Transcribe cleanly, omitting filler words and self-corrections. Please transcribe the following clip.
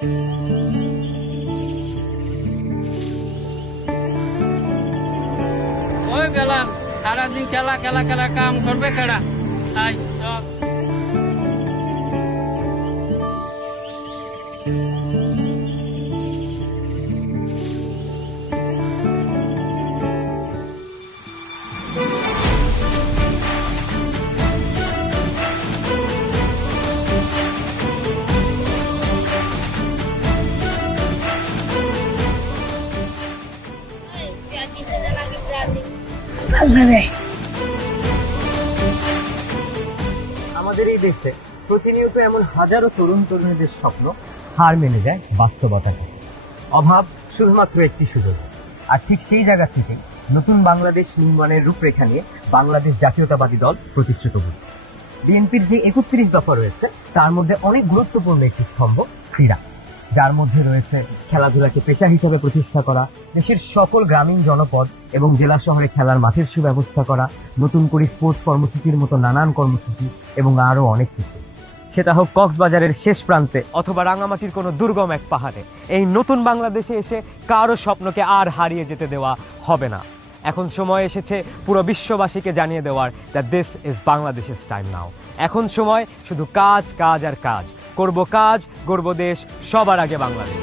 ওই বেলাল, সারাদিন খেলা খেলা খেলা কাম করবে কেডা? আই চল। বাংলাদেশ। আমাদের এই দেশে প্রতিনিয়ত এমন হাজারো তরুণ তরুণীদের স্বপ্ন হার মেনে যায় বাস্তবতার কাছে। অভাব শুধুমাত্র একটি সুযোগ, আর ঠিক সেই জায়গা থেকে নতুন বাংলাদেশ নির্মাণের রূপরেখা নিয়ে বাংলাদেশ জাতীয়তাবাদী দল প্রতিষ্ঠিত হচ্ছে। বিএনপির যে 31 দফা রয়েছে তার মধ্যে অনেক গুরুত্বপূর্ণ একটি স্তম্ভ ক্রীড়া, যার মধ্যে রয়েছে খেলাধুলাকে পেশা হিসেবে প্রতিষ্ঠা করা, দেশের সকল গ্রামীণ জনপদ এবং জেলা শহরে খেলার মাঠের সুব্যবস্থা করা, নতুন করে স্পোর্টস কর্মসূচির মতো নানান কর্মসূচি এবং আরো অনেক কিছু। সেটা হোক কক্সবাজারের শেষ প্রান্তে অথবা রাঙামাটির কোনো দুর্গম এক পাহাড়ে, এই নতুন বাংলাদেশে এসে কারো স্বপ্নকে আর হারিয়ে যেতে দেওয়া হবে না। এখন সময় এসেছে পুরো বিশ্ববাসীকে জানিয়ে দেওয়ার দ্যাট দিস ইজ বাংলাদেশের টাইম নাও। এখন সময় শুধু কাজ, কাজ আর কাজ। করব কাজ, গড়ব দেশ, সবার আগে বাংলাদেশ।